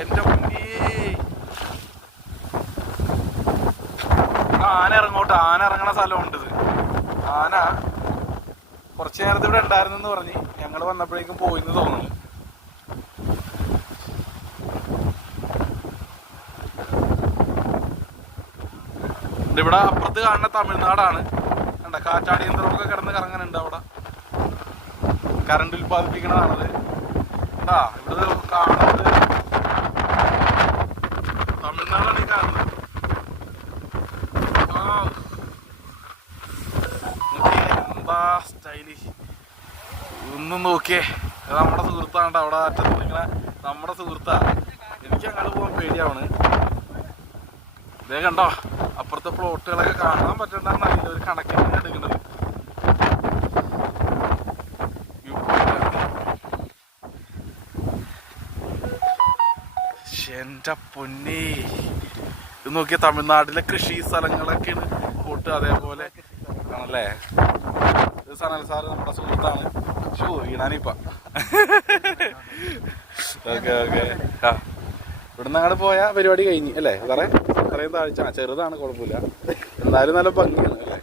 എന്റെ ആന ഇറങ്ങോട്ട്. ആന ഇറങ്ങണ സ്ഥലമുണ്ട് ആന കുറച്ചു നേരത്തെ ഇവിടെ ഉണ്ടായിരുന്നെന്ന് പറഞ്ഞ് ഞങ്ങൾ വന്നപ്പോഴേക്കും പോയിന്ന് തോന്നുന്നു. ഇവിടെ അപ്പുറത്ത് കാണുന്ന തമിഴ്നാടാണ്. കണ്ട? കാറ്റാടി യന്ത്രമൊക്കെ കിടന്ന് കറങ്ങാനുണ്ട് അവിടെ. കറണ്ട് ഉൽപ്പാദിപ്പിക്കണതാണത്. കണ്ടാ? ഇവിടെ കാണുന്നത് എന്താ സ്റ്റൈലി? ഒന്നും നോക്കിയേ. നമ്മുടെ സുഹൃത്താണ്ട് അവിടെ അറ്റത്ത് നമ്മുടെ സുഹൃത്താ. എനിക്ക് അങ്ങോട്ട് പോകാൻ പേടിയാവണ് ഇതേ കണ്ടോ? അപ്പുറത്തെ പ്ലോട്ടുകളൊക്കെ കാണാൻ പറ്റണ്ടെന്ന് അറിയില്ല. ഒരു കണക്കിനാണ് എടുക്കുന്നത്. എന്റെ പൊന്നേ. ഇത് നോക്കിയാൽ തമിഴ്നാട്ടിലെ കൃഷി സ്ഥലങ്ങളൊക്കെയാണ് കൂട്ട് അതേപോലെ ആണല്ലേ? ഇത് സനൽ സാറ് നമ്മുടെ സുഹൃത്താണ്. ഷൂ ഈണാനിപ്പ ഓക്കെ ഓക്കെ. ആ. ഇവിടുന്ന് അങ്ങോട്ട് പോയ പരിപാടി കഴിഞ്ഞ് അല്ലേ സാറേ? അത്രയും താഴ്ച. ചെറുതാണ് കുഴപ്പമില്ല. എന്നാലും നല്ല ഭംഗിയാണ് അല്ലേ?